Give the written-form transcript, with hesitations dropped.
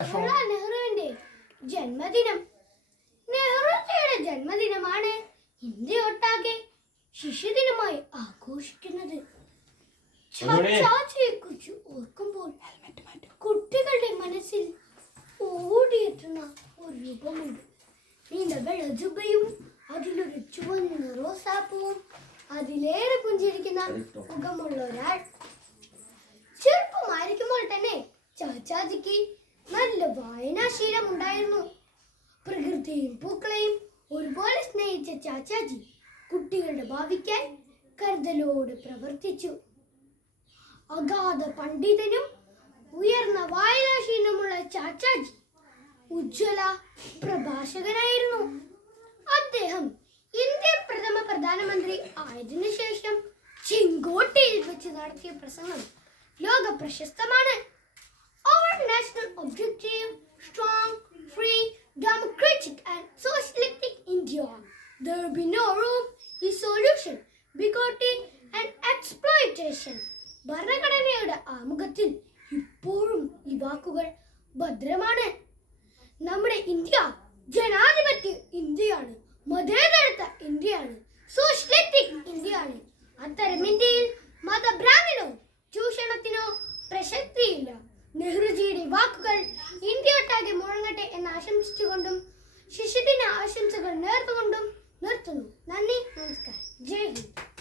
നെഹ്റുവിന്റെ ജന്മദിനം. നെഹ്റുജിയുടെ ജന്മദിനമാണ് ഇന്ത്യ ഒട്ടാകെ ശിശുദിനമായി ആഘോഷിക്കുന്നത്. ചാച്ചയെ കുറിച്ച് ഓർക്കുമ്പോൾ കുട്ടികളുടെ മനസ്സിൽ ഓടിയെത്തുന്ന ഒരു രൂപമുണ്ട്. നീണ്ട വെള്ളജുബയും അതിലൊരു ചുവന്ന റോസാപ്പൂവും അതിലേറെ പുഞ്ചിരിക്കുന്ന മുഖമുള്ള ഒരാൾ. ചെറുപ്പമായിരിക്കുമ്പോൾ തന്നെ ചാച്ചാജിക്ക് നല്ല വായനാശീലം ഉണ്ടായിരുന്നു. പ്രകൃതിയും പൂക്കളെയും ഒരുപോലെ സ്നേഹിച്ച ചാച്ചാജി കുട്ടികളുടെ ഭാവിക്കായി കരുതലോട് പ്രവർത്തിച്ചു. അഗാധ പണ്ഡിതനും ഉയർന്ന വായനാശീലമുള്ള ചാച്ചാജി ഉജ്ജ്വല പ്രഭാഷകനായിരുന്നു. അദ്ദേഹം ഇന്ത്യൻ പ്രഥമ പ്രധാനമന്ത്രി ആയതിനു ശേഷം ചെങ്കോട്ടയിൽ വെച്ച് നടത്തിയ പ്രസംഗം ലോക പ്രശസ്തമാണ്. Our national objective, strong, free, democratic and socialistic India. There will be no room for solution, bigotry and exploitation. ഭരണഘടനയുടെ ആമുഖത്തിൽ ഇപ്പോഴും ഈ വാക്കുകൾ ഭദ്രമാണ്. നമ്മുടെ ഇന്ത്യ ജനാധിപത്യ ഇന്ത്യയാണ്, മതേതരത്വ ഇന്ത്യയാണ്, സോഷ്യലിസ്റ്റിക് ഇന്ത്യയാണ്. അത്തരം ഇന്ത്യയിൽ മതഭ്രാന്തിനോ ചൂഷണത്തിനോ പ്രസക്തിയില്ല. നെഹ്റുജിയുടെ വാക്കുകൾ ഇന്ത്യയൊട്ടാകെ മുഴങ്ങട്ടെ എന്ന് ആശംസിച്ചുകൊണ്ടും ശിശുദിന ആശംസകൾ നേർന്നുകൊണ്ടും നിർത്തുന്നു. നന്ദി, നമസ്കാരം, ജയ് ഹിന്ദ്.